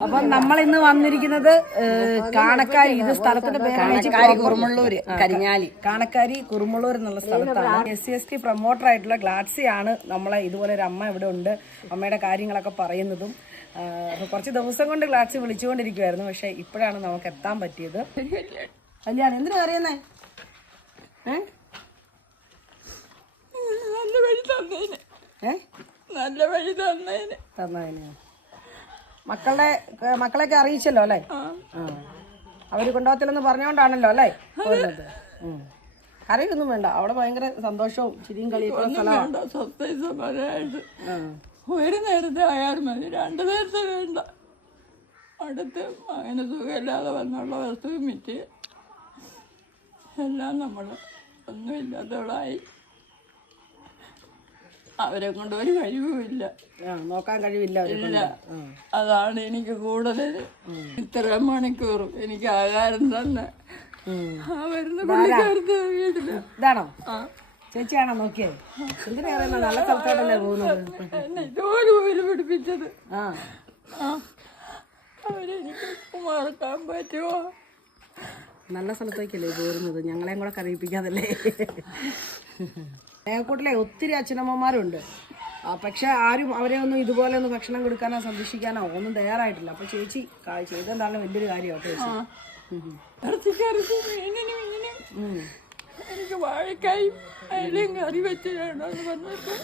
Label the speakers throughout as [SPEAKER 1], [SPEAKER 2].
[SPEAKER 1] അപ്പൊ നമ്മൾ ഇന്ന് വന്നിരിക്കുന്നത് കാണക്കാരി ഇത് സ്ഥലത്തിന്റെ പേര് കുറുമുള്ളൂര് കരിഞ്ഞാലി. കാണക്കാരി കുറുമുള്ളൂർ എന്നുള്ള സ്ഥലത്താണ്. S C S T promoter ആയിട്ടുള്ള ഗ്ലാഡ്സി ആണ് നമ്മളെ ഇതുപോലെ ഒരു അമ്മ ഇവിടെ ഉണ്ട്. അമ്മയുടെ കാര്യങ്ങളൊക്കെ പറയുന്നതും അപ്പൊ കുറച്ച് ദിവസം കൊണ്ട് ഗ്ലാഡ്സി വിളിച്ചുകൊണ്ടിരിക്കുവായിരുന്നു. പക്ഷെ ഇപ്പോഴാണ് നമുക്ക് എത്താൻ പറ്റിയത്. കല്യാണം എന്തിനാ അറിയുന്നേ ഏ?
[SPEAKER 2] നല്ല വഴി തന്നേനെ.
[SPEAKER 1] ഏ
[SPEAKER 2] നല്ല വഴി തന്നേന്
[SPEAKER 1] തന്നതിന് മക്കളുടെ മക്കളൊക്കെ മക്കളെയൊക്കെ അറിയിച്ചല്ലോ അല്ലേ. അവർ കൊണ്ടുപോകത്തില്ലെന്ന് പറഞ്ഞോണ്ടാണല്ലോ അല്ലേ? പോരുന്നത്. ഉം. കരയൊന്നും വേണ്ട. അവിടെ ഭയങ്കര സന്തോഷവും ചിരിയും കളിയൊക്കെ സ്ഥലമാണ്
[SPEAKER 2] ഒരു നേരത്തെ ആയാലും മതി. രണ്ട് നേരത്തെ വേണ്ട. അടുത്ത് അങ്ങനെ സുഖമില്ലാതെ വന്നുള്ള വസ്തുവും വിറ്റ് എല്ലാം നമ്മൾ ഒന്നുമില്ലാത്തവളായി. അവരെ കൊണ്ട് ഒരു കഴിവുമില്ല.
[SPEAKER 1] നോക്കാൻ കഴിവില്ല
[SPEAKER 2] ഇല്ല. അതാണ് എനിക്ക് കൂടുതൽ ഇത്ര മണിക്കൂറും എനിക്ക് ആഹാരം തന്നെ. ആ വരുന്ന പുള്ളിക്കാരത്ത് വീട്ടിൽ.
[SPEAKER 1] ഇതാണോ? ചേച്ചിയാണോ നോക്കിയത് എന്തിനാ നല്ല സ്ഥലത്തോട്ടല്ലേ പോകുന്നത്?
[SPEAKER 2] ഇതുപോലെ പോലും പിടിപ്പിച്ചത്. അവരെനിക്ക് മറക്കാൻ പറ്റുമോ?
[SPEAKER 1] നല്ല സ്ഥലത്തേക്കല്ലേ പോരുന്നത് ഞങ്ങളെയും കൂടെ കറിയിപ്പിക്കാതല്ലേ നേക്കൂട്ടിലെ ഒത്തിരി അച്ഛനമ്മമാരുണ്ട്. പക്ഷെ ആരും അവരെ ഒന്നും ഇതുപോലെ ഒന്ന് ഭക്ഷണം കൊടുക്കാനോ സംരക്ഷിക്കാനോ ഒന്നും തയ്യാറായിട്ടില്ല. അപ്പൊ ചേച്ചി ചെയ്തെന്താണ് വലിയൊരു കാര്യമാണ്
[SPEAKER 2] എനിക്ക് വാഴക്കായും അതിലും കറി വെച്ച് എന്ന് പറഞ്ഞിട്ട്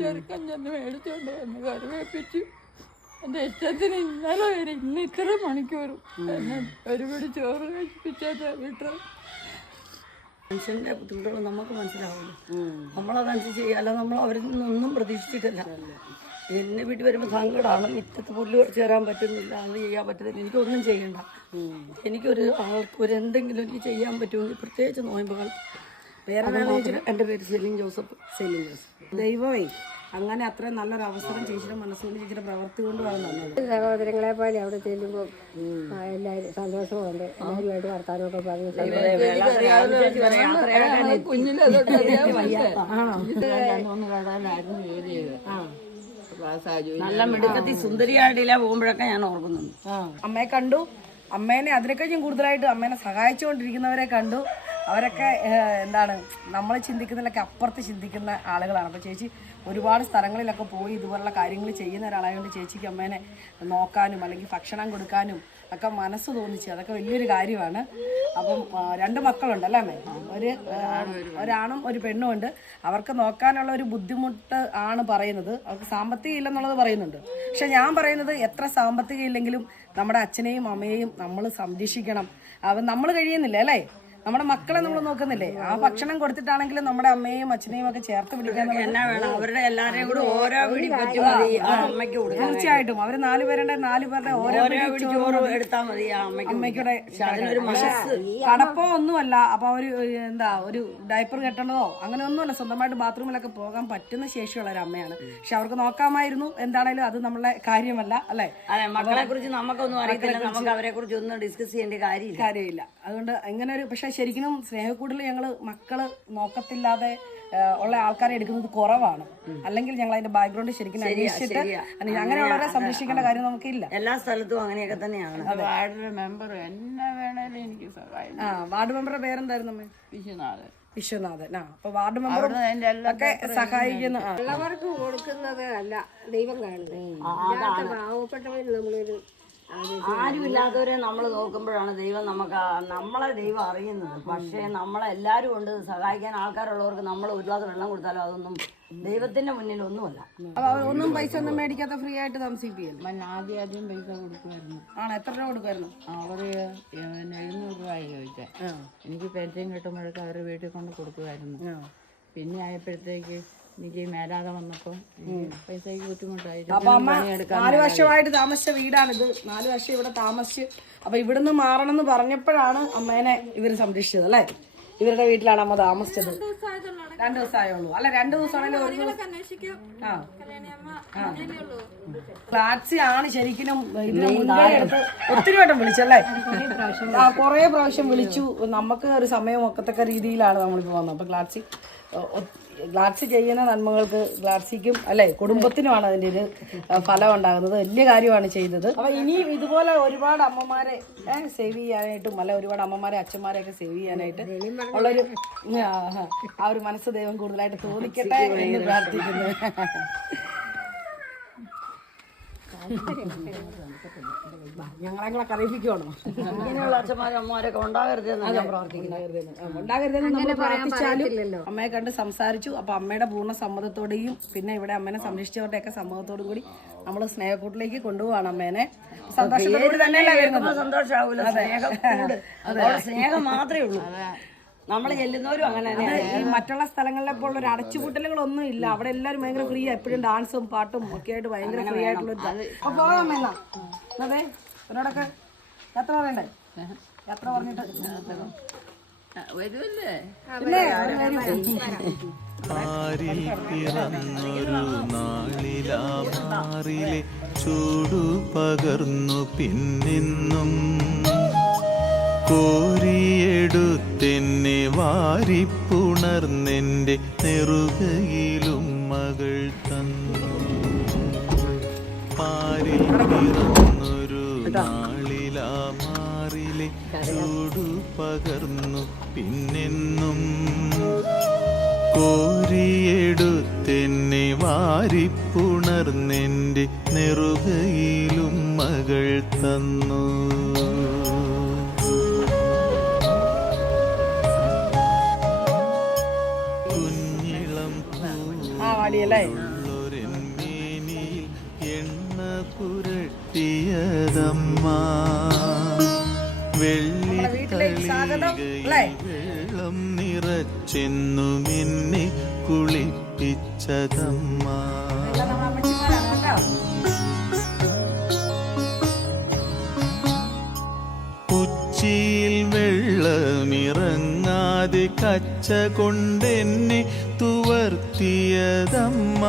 [SPEAKER 2] ചെറുക്കൻ ചെന്ന് മേടിച്ചോണ്ട് വന്ന് കറി വെപ്പിച്ചു. എന്റെ ഇഷ്ടത്തിന് ഇന്നലെ വരെ ഇന്ന് ഇത്ര മണിക്കൂറും എന്നെ ഒരുപിടി ചോറ് കഴിപ്പിച്ചാ വിട്ടു
[SPEAKER 3] മനുഷ്യന്റെ ബുദ്ധിമുട്ടുകൾ നമുക്ക് മനസ്സിലാവുള്ളൂ. നമ്മളതനുസരിച്ച് ചെയ്യാല്ല നമ്മൾ അവരിൽ നിന്നൊന്നും പ്രതീക്ഷിച്ചിട്ടില്ല. എന്നെ വീട്ടിൽ വരുമ്പോൾ സങ്കടമാണ് മിറ്റത്ത് പുല്ല് കുറച്ച് തരാൻ പറ്റുന്നില്ല അത് ചെയ്യാൻ പറ്റുന്നില്ല. എനിക്കൊന്നും ചെയ്യണ്ട. എനിക്കൊരു ആൾക്ക് ഒരു എന്തെങ്കിലും എനിക്ക് ചെയ്യാൻ പറ്റുമെങ്കിൽ പ്രത്യേകിച്ച് നോയമ്പുകൾ എന്റെ പേര് സെലിൻ ജോസഫ്.
[SPEAKER 1] സെലിൻ ജോസഫ്. ദൈവമേ അങ്ങനെ അത്രയും നല്ലൊരു അവസരം ചേച്ചിയുടെ മനസ്സുകൊണ്ട് ചേച്ചിയുടെ പ്രവർത്തി കൊണ്ടുമാണ് തന്നത്
[SPEAKER 4] സഹോദരങ്ങളെ പോലെ അവിടെ ചെല്ലുമ്പോൾ എല്ലാവരും സന്തോഷമുണ്ട്. എല്ലാവരുമായിട്ട് വർത്താനമൊക്കെ പറഞ്ഞു
[SPEAKER 3] നല്ല മിടുക്കത്തി സുന്ദരിയായിട്ടില്ല പോകുമ്പോഴൊക്കെ ഞാൻ ഓർക്കുന്നുണ്ട്.
[SPEAKER 1] അമ്മയെ കണ്ടു. അമ്മേനെ അതിനെക്കഴിഞ്ഞും കൂടുതലായിട്ട് അമ്മേനെ സഹായിച്ചുകൊണ്ടിരിക്കുന്നവരെ കണ്ടു. അവരൊക്കെ എന്താണ് നമ്മൾ ചിന്തിക്കുന്നതിലൊക്കെ അപ്പുറത്ത് ചിന്തിക്കുന്ന ആളുകളാണ്. അപ്പോൾ ചേച്ചി ഒരുപാട് സ്ഥലങ്ങളിലൊക്കെ പോയി ഇതുപോലുള്ള കാര്യങ്ങൾ ചെയ്യുന്ന ഒരാളായതുകൊണ്ട് ചേച്ചിക്ക് അമ്മേനെ നോക്കാനും അല്ലെങ്കിൽ ഭക്ഷണം കൊടുക്കാനും ഒക്കെ മനസ്സ് തോന്നിച്ചു അതൊക്കെ വലിയൊരു കാര്യമാണ്. അപ്പം രണ്ട് മക്കളുണ്ട് അല്ലേ അമ്മേ? ഒരു ഒരാണും ഒരു പെണ്ണും ഉണ്ട്. അവർക്ക് നോക്കാനുള്ള ഒരു ബുദ്ധിമുട്ട് ആണ് പറയുന്നത്. അവർക്ക് സാമ്പത്തിക ഇല്ലെന്നുള്ളത് പറയുന്നുണ്ട്. പക്ഷെ ഞാൻ പറയുന്നത് എത്ര സാമ്പത്തിക ഇല്ലെങ്കിലും നമ്മുടെ അച്ഛനെയും അമ്മയെയും നമ്മൾ സംരക്ഷിക്കണം. അവ നമ്മൾ കഴിയുന്നില്ല അല്ലേ? നമ്മുടെ മക്കളെ നമ്മൾ നോക്കുന്നില്ലേ? ആ ഭക്ഷണം കൊടുത്തിട്ടാണെങ്കിലും നമ്മുടെ അമ്മയും അച്ഛനെയും ഒക്കെ ചേർത്ത് പിടിക്കാൻ
[SPEAKER 3] വേണം? അവരുടെ എല്ലാവരെയും കൂടെ ഓരോ പിടി അമ്മയ്ക്ക്
[SPEAKER 1] തീർച്ചയായിട്ടും. അവർ നാലു പേരുടെ നാലു പേരുടെ ഓരോ
[SPEAKER 3] ഓരോ പിടി ചോറ് എടുത്താൽ മതി.
[SPEAKER 1] അമ്മയ്ക്കൂടെ കടപ്പോ ഒന്നുമല്ല. അപ്പൊ അവർ എന്താ ഒരു ഡയപ്പർ കെട്ടണതോ അങ്ങനെ ഒന്നുമല്ല. സ്വന്തമായിട്ട് ബാത്റൂമിലൊക്കെ പോകാൻ പറ്റുന്ന ശേഷിയുള്ള ഒരു അമ്മയാണ്. പക്ഷെ അവർക്ക് നോക്കാമായിരുന്നു. എന്താണേലും അത് നമ്മളെ കാര്യമല്ല അല്ലെ?
[SPEAKER 3] അതെ മക്കളെ കുറിച്ച് നമുക്കൊന്നും അറിയത്തില്ല. നമുക്ക് അവരെ കുറിച്ച് ഒന്നും ഡിസ്കസ് ചെയ്യേണ്ട കാര്യമില്ല.
[SPEAKER 1] കാര്യമില്ല. അതുകൊണ്ട് ഇങ്ങനെ ഒരു പക്ഷെ ശരിക്കും സ്നേഹക്കൂടിൽ ഞങ്ങൾ മക്കൾ നോക്കത്തില്ലാതെ ഉള്ള ആൾക്കാരെ എടുക്കുന്നത് കുറവാണ്. അല്ലെങ്കിൽ ഞങ്ങൾ അതിന്റെ ബാക്ക്ഗ്രൗണ്ട് ശരിക്കും അന്വേഷിച്ചിട്ട് അങ്ങനെയുള്ളവരെ സംരക്ഷിക്കേണ്ട കാര്യം നമുക്കില്ല.
[SPEAKER 3] എല്ലാ സ്ഥലത്തും അങ്ങനെയൊക്കെ തന്നെയാണ്.
[SPEAKER 2] വാർഡ് മെമ്പർ എന്നെ വേണേലും എനിക്ക് സഹായം
[SPEAKER 1] ആ വാർഡ് മെമ്പറുടെ പേരെന്തായിരുന്നു അമ്മേ?
[SPEAKER 2] വിശ്വനാഥൻ.
[SPEAKER 1] വിശ്വനാഥൻ. ആ അപ്പൊ വാർഡ് മെമ്പറും ഒക്കെ സഹായിക്കുന്നു
[SPEAKER 4] എല്ലാവർക്കും കൊടുക്കുന്നത് അല്ല ദൈവം കാണുന്നത്. പാവപ്പെട്ടവരും നമ്മളൊരു
[SPEAKER 3] ആരുമില്ലാത്തവരെ നമ്മൾ നോക്കുമ്പോഴാണ് ദൈവം നമുക്ക് നമ്മളെ ദൈവം അറിയുന്നത്. പക്ഷേ നമ്മളെ എല്ലാവരും ഉണ്ട് സഹായിക്കാൻ ആൾക്കാരുള്ളവർക്ക് നമ്മൾ ഒരു ഗ്ലാസ് വെള്ളം കൊടുത്താലും അതൊന്നും ദൈവത്തിന്റെ മുന്നിൽ ഒന്നുമല്ല.
[SPEAKER 1] അപ്പൊ ഒന്നും പൈസ ഒന്നും മേടിക്കാത്ത ഫ്രീ ആയിട്ട്
[SPEAKER 2] താമസിപ്പിക്കും ആദ്യം ആദ്യം പൈസ കൊടുക്കുമായിരുന്നു.
[SPEAKER 1] ആണ്? എത്ര രൂപ കൊടുക്കുമായിരുന്നു?
[SPEAKER 2] അവർ എഴുന്നൂറ് രൂപ ആയി
[SPEAKER 1] ആ.
[SPEAKER 2] എനിക്ക് പെൻഷൻ കിട്ടുമ്പോഴൊക്കെ അവർ വീട്ടിൽ കൊണ്ട് കൊടുക്കുമായിരുന്നു. പിന്നെ ആയപ്പോഴത്തേക്ക് എനിക്ക് മേലാതെ വന്നപ്പോൾ പൈസയ്ക്ക് ബുദ്ധിമുട്ടായിട്ട്
[SPEAKER 1] അപ്പൊ അമ്മ നാല് വർഷമായിട്ട് താമസിച്ച വീടാണിത്. നാല് വർഷം ഇവിടെ താമസിച്ച് അപ്പൊ ഇവിടുന്ന് മാറണം എന്ന് പറഞ്ഞപ്പോഴാണ് അമ്മേനെ ഇവർ സംരക്ഷിച്ചത് അല്ലേ? ഇവരുടെ വീട്ടിലാണ് അമ്മ താമസിച്ചത്. രണ്ടു ദിവസമായുള്ളൂ. അല്ല രണ്ടു ദിവസമാണെങ്കിലും ഒരു ദിവസം. ആ. ഫ്ലാറ്റ്സി ആണ് ശരിക്കും ഇതിന് മുൻകൈ എടുത്ത് ഒത്തിരി വട്ടം വിളിച്ചല്ലേ ആ കൊറേ പ്രാവശ്യം വിളിച്ചു. നമുക്ക് ഒരു സമയം ഒക്കത്തക്ക രീതിയിലാണ് നമ്മളിപ്പോ വന്നത്. അപ്പൊ ഫ്ലാറ്റ്സി ഗ്ലാഡ്സി ചെയ്യുന്ന നന്മകൾക്ക് ഗ്ലാഡ്സിക്കും അല്ലെ കുടുംബത്തിനുമാണ് അതിന്റെ ഒരു ഫലം ഉണ്ടാകുന്നത്. വലിയ കാര്യമാണ് ചെയ്തത്. അപ്പൊ ഇനിയും ഇതുപോലെ ഒരുപാട് അമ്മമാരെ സേവ് ചെയ്യാനായിട്ടും അല്ലെ ഒരുപാട് അമ്മമാരെ അച്ഛന്മാരെ ഒക്കെ സേവ് ചെയ്യാനായിട്ട് ഉള്ളൊരു ആ ഒരു മനസ്സ് ദൈവം കൂടുതലായിട്ട് തോന്നിക്കട്ടെ എന്ന് പ്രാർത്ഥിക്കുന്നു. ഞങ്ങളെ കറിയിപ്പിക്കുവാണോ.
[SPEAKER 3] ഇങ്ങനെയുള്ള അച്ഛന്മാരും അമ്മമാരൊക്കെ ഉണ്ടാകരുത് ഞാൻ പ്രാർത്ഥിക്കുന്നത്.
[SPEAKER 1] ഉണ്ടാകരുതെന്ന് നമ്മൾ പ്രാർത്ഥിച്ചാലും അമ്മയെ കണ്ട് സംസാരിച്ചു. അപ്പൊ അമ്മയുടെ പൂർണ സമ്മതത്തോടെയും പിന്നെ ഇവിടെ അമ്മേനെ സംരക്ഷിച്ചവരുടെ ഒക്കെ സമ്മതത്തോടും കൂടി നമ്മൾ സ്നേഹക്കൂട്ടിലേക്ക് കൊണ്ടുപോവാണ് അമ്മേനെ. സന്തോഷത്തോടുകൂടി തന്നെയല്ലേ വരുന്നത്.
[SPEAKER 3] സന്തോഷമാവൂല സ്നേഹം കൂട് അവിടെ സ്നേഹം മാത്രമേ ഉള്ളൂ. നമ്മൾ ചെല്ലുന്നവരും അങ്ങനെ തന്നെ
[SPEAKER 1] ഈ മറ്റുള്ള സ്ഥലങ്ങളിലെ പോലെ ഒരു അടച്ചുപൂട്ടലുകളൊന്നും ഇല്ല. അവിടെ എല്ലാവരും ഭയങ്കര ഫ്രീ എപ്പോഴും ഡാൻസും പാട്ടും ഒക്കെ ആയിട്ട് ഭയങ്കര ഫ്രീ ആയിട്ടുള്ള. അപ്പൊ പോകാം എന്നാ അതെ. എത്ര പറയണ്ടേ? എത്ര പറഞ്ഞിട്ട്.
[SPEAKER 5] ആരിൽ പിറന്നൊരു ചൂടു പകർന്നു പിന്നിന്നും കോരിയെടുത്തെന്നെ വാരിപ്പുണർന്നെന്റെ നെറുകയിലും മകൾ തന്നു. പാരിൽ പിറന്നൊരു നാളിലാ മാറിലെ ചൂടു പകർന്നു പിന്നെന്നും. കോരിയെടുത്തെന്നെ വാരിപ്പുണർന്നെന്റെ നെറുകയിലും മകൾ തന്നു.
[SPEAKER 1] അല്ലേ?
[SPEAKER 5] വെള്ളം നിറച്ചെന്നു എന്നെ കുളിപ്പിച്ചതമ്മ ഉച്ചിയിൽ വെള്ളമിറങ്ങാതെ കച്ച കൊണ്ടെന്നെ തുവർത്തിയതമ്മ